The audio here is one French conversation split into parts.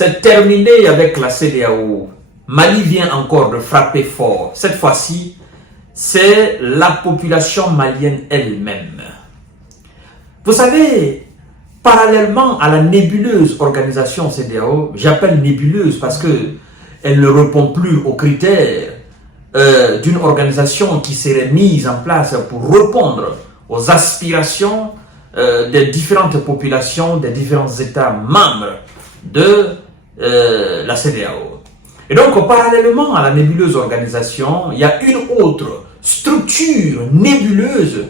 C'est terminé avec la CEDEAO. Mali vient encore de frapper fort. Cette fois-ci, c'est la population malienne elle-même. Vous savez, parallèlement à la nébuleuse organisation CEDEAO, j'appelle nébuleuse parce que elle ne répond plus aux critères d'une organisation qui serait mise en place pour répondre aux aspirations des différentes populations, des différents États membres de la CEDEAO. Et donc, parallèlement à la nébuleuse organisation, il y a une autre structure nébuleuse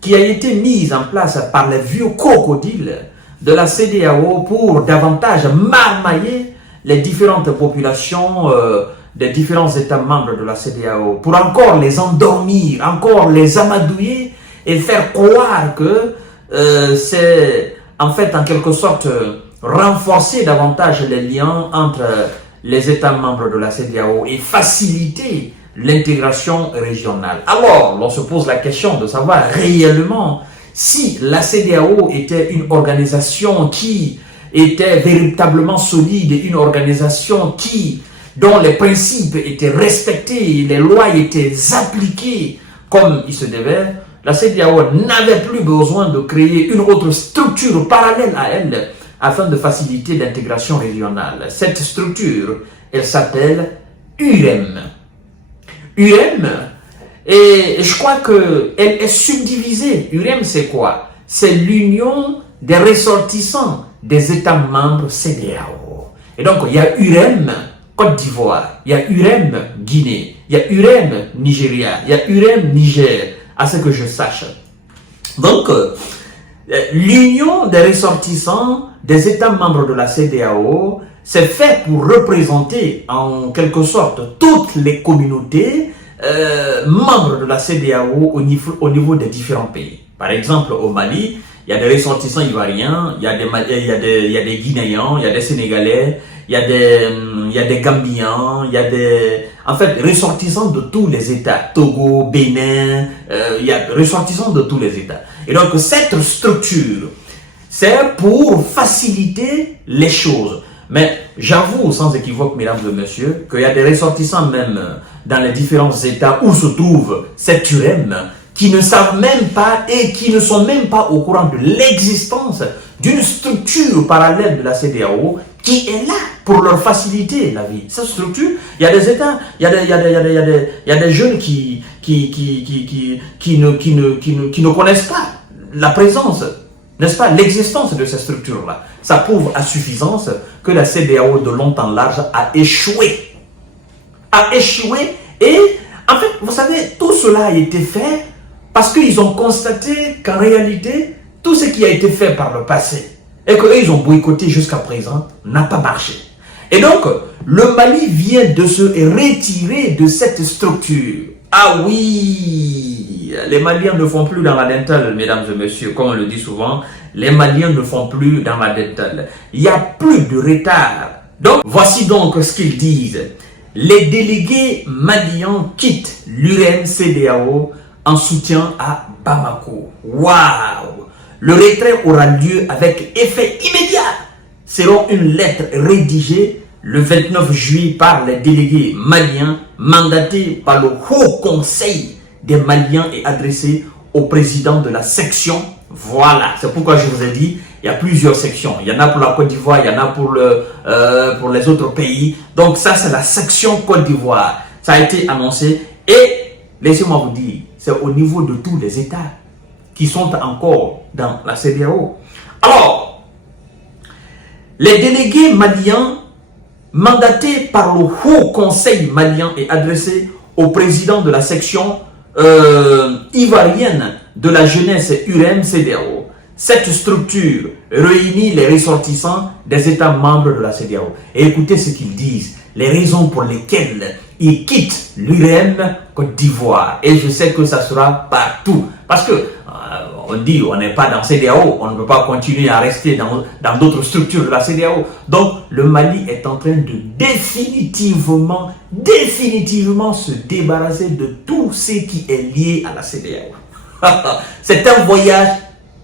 qui a été mise en place par les vieux crocodiles de la CEDEAO pour davantage marmailler les différentes populations des différents États membres de la CEDEAO, pour encore les endormir, encore les amadouiller et faire croire que c'est en fait en quelque sorte renforcer davantage les liens entre les États membres de la CEDEAO et faciliter l'intégration régionale. Alors, l'on se pose la question de savoir réellement si la CEDEAO était une organisation qui était véritablement solide, une organisation dont les principes étaient respectés, les lois étaient appliquées comme il se devait. La CEDEAO n'avait plus besoin de créer une autre structure parallèle à elle afin de faciliter l'intégration régionale. Cette structure, elle s'appelle UREM. UREM, et je crois qu'elle est subdivisée. UREM, c'est quoi? C'est l'union des ressortissants des États membres CEDEAO. Et donc, il y a UREM Côte d'Ivoire, il y a UREM Guinée, il y a UREM Nigeria, il y a UREM Niger, à ce que je sache. Donc, l'union des ressortissants des États membres de la CEDEAO, c'est fait pour représenter en quelque sorte toutes les communautés membres de la CEDEAO au niveau des différents pays. Par exemple, au Mali, il y a des ressortissants ivoiriens, il y a des Guinéens, il y a des Sénégalais, il y a des Gambiens, il y a des ressortissants de tous les États, Togo, Bénin, il y a ressortissants de tous les États. Et donc cette structure, c'est pour faciliter les choses. Mais j'avoue sans équivoque, mesdames et messieurs, qu'il y a des ressortissants même dans les différents États où se trouve cette UREM qui ne savent même pas et qui ne sont même pas au courant de l'existence d'une structure parallèle de la CEDEAO qui est là pour leur faciliter la vie. Cette structure, il y a des États, il y a des jeunes qui ne connaissent pas la présence, n'est-ce pas, l'existence de ces structures-là. Ça prouve à suffisance que la CEDEAO de long en large a échoué. Et en fait, vous savez, tout cela a été fait parce qu'ils ont constaté qu'en réalité, tout ce qui a été fait par le passé et qu'eux, ils ont boycotté jusqu'à présent, n'a pas marché. Et donc, le Mali vient de se retirer de cette structure. Ah oui, les Maliens ne font plus dans la dentelle, mesdames et messieurs, comme on le dit souvent, les Maliens ne font plus dans la dentelle. Il n'y a plus de retard. Donc, voici donc ce qu'ils disent. Les délégués maliens quittent l'UREM-CEDEAO en soutien à Bamako. Waouh! Le retrait aura lieu avec effet immédiat, selon une lettre rédigée le 29 juillet par les délégués maliens mandatés par le Haut Conseil des Maliens et adressée au président de la section. Voilà, c'est pourquoi je vous ai dit, il y a plusieurs sections. Il y en a pour la Côte d'Ivoire, il y en a pour les autres pays. Donc ça, c'est la section Côte d'Ivoire. Ça a été annoncé et laissez-moi vous dire, c'est au niveau de tous les États qui sont encore dans la CEDEAO. Alors, les délégués maliens mandatés par le Haut Conseil malien et adressés au président de la section ivoirienne de la jeunesse UREM-CEDEAO. Cette structure réunit les ressortissants des États membres de la CEDEAO. Et écoutez ce qu'ils disent, les raisons pour lesquelles ils quittent l'UREM Côte d'Ivoire. Et je sais que ça sera partout. Parce que on dit on n'est pas dans CEDEAO, on ne peut pas continuer à rester dans d'autres structures de la CEDEAO. Donc le Mali est en train de définitivement se débarrasser de tout ce qui est lié à la CEDEAO. C'est un voyage,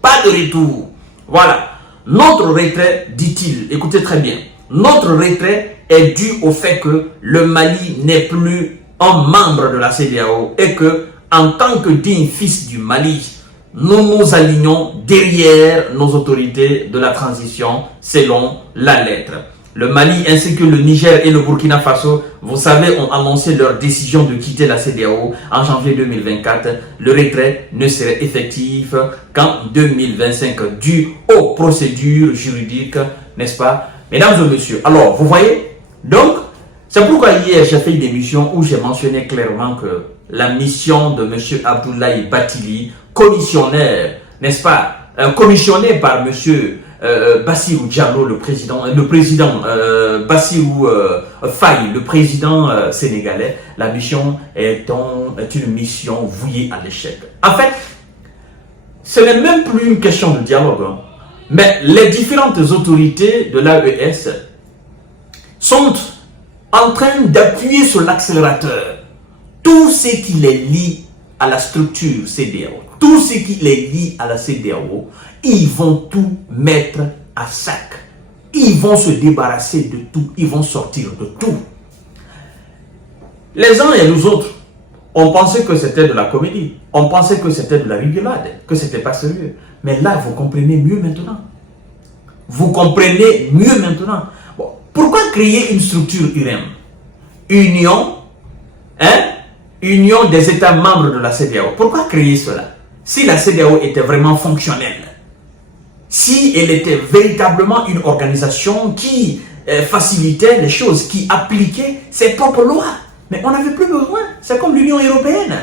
pas de retour. Voilà. Notre retrait, dit-il, écoutez très bien, Notre retrait est dû au fait que le Mali n'est plus un membre de la CEDEAO et que, en tant que digne fils du Mali, nous nous alignons derrière nos autorités de la transition selon la lettre. Le Mali ainsi que le Niger et le Burkina Faso, vous savez, ont annoncé leur décision de quitter la CEDEAO en janvier 2024. Le retrait ne serait effectif qu'en 2025 dû aux procédures juridiques, n'est-ce pas, mesdames et messieurs? Alors, vous voyez, donc, c'est pourquoi hier j'ai fait une émission où j'ai mentionné clairement que la mission de M. Abdoulaye Bathily, commissionnaire, n'est-ce pas, commissionné par M. Bassirou Diallo, le président Bassirou Faye, le président sénégalais, la mission est une mission vouée à l'échec. En fait, ce n'est même plus une question de dialogue, hein, mais les différentes autorités de l'AES sont en train d'appuyer sur l'accélérateur. Tout ce qui les lie à la structure CEDEAO, tout ce qui les lie à la CEDEAO, ils vont tout mettre à sac. Ils vont se débarrasser de tout. Ils vont sortir de tout. Les uns et les autres, on pensait que c'était de la comédie. On pensait que c'était de la rigolade, que c'était pas sérieux. Mais là, vous comprenez mieux maintenant. Vous comprenez mieux maintenant. Bon, pourquoi créer une structure UREM? Union, Union des États membres de la CEDEAO. Pourquoi créer cela? Si la CEDEAO était vraiment fonctionnelle, si elle était véritablement une organisation qui facilitait les choses, qui appliquait ses propres lois. Mais on n'avait plus besoin. C'est comme l'Union européenne.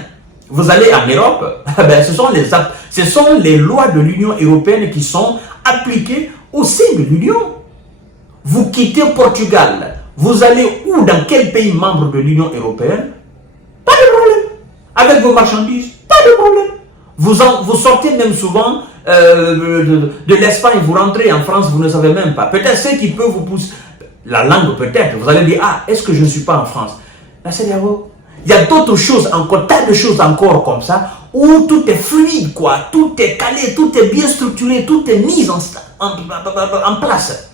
Vous allez en Europe, ben, ce sont les lois de l'Union européenne qui sont appliquées au sein de l'Union. Vous quittez Portugal, vous allez où, dans quel pays membre de l'Union européenne? Pas de problème. Avec vos marchandises, pas de problème. Vous sortez même souvent de l'Espagne, vous rentrez en France, vous ne savez même pas. Peut-être ceux qui peuvent vous pousser la langue, peut-être. Vous allez dire, ah, est-ce que je ne suis pas en France? La CEDEAO. Il y a d'autres choses encore, tas de choses encore comme ça, où tout est fluide, quoi. Tout est calé, tout est bien structuré, tout est mis en place.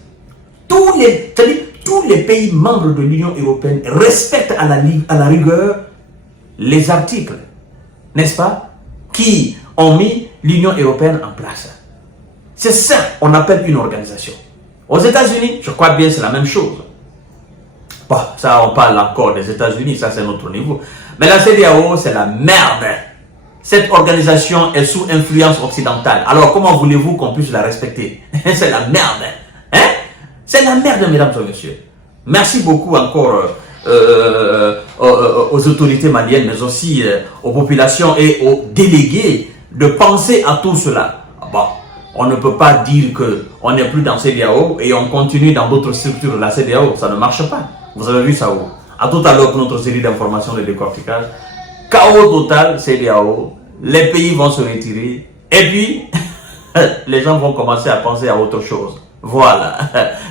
Tous les pays membres de l'Union européenne respectent à la rigueur les articles, n'est-ce pas, qui ont mis l'Union européenne en place. C'est ça qu'on appelle une organisation. Aux États-Unis, je crois bien c'est la même chose. Bon, ça on parle encore des États-Unis, ça c'est notre niveau. Mais la CEDEAO, c'est la merde. Cette organisation est sous influence occidentale. Alors comment voulez-vous qu'on puisse la respecter? C'est la merde. Hein? C'est la merde, mesdames et messieurs. Merci beaucoup encore aux autorités maliennes, mais aussi aux populations et aux délégués de penser à tout cela. Bon, on ne peut pas dire qu'on n'est plus dans CEDEAO et on continue dans d'autres structures de la CEDEAO. Ça ne marche pas. Vous avez vu ça où? À tout à l'heure pour notre série d'informations de décortiquage. Chaos total, CEDEAO. Les pays vont se retirer. Et puis, les gens vont commencer à penser à autre chose. Voilà.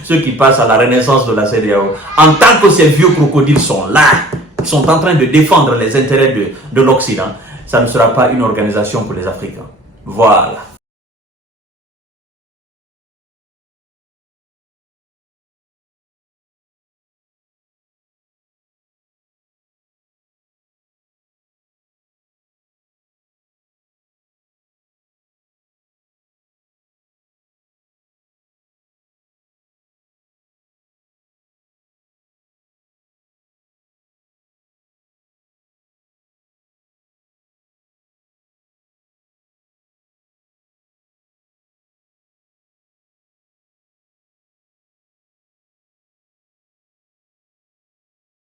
Ceux qui passent à la renaissance de la CEDEAO. En tant que ces vieux crocodiles sont là, ils sont en train de défendre les intérêts de l'Occident, ça ne sera pas une organisation pour les Africains. Voilà.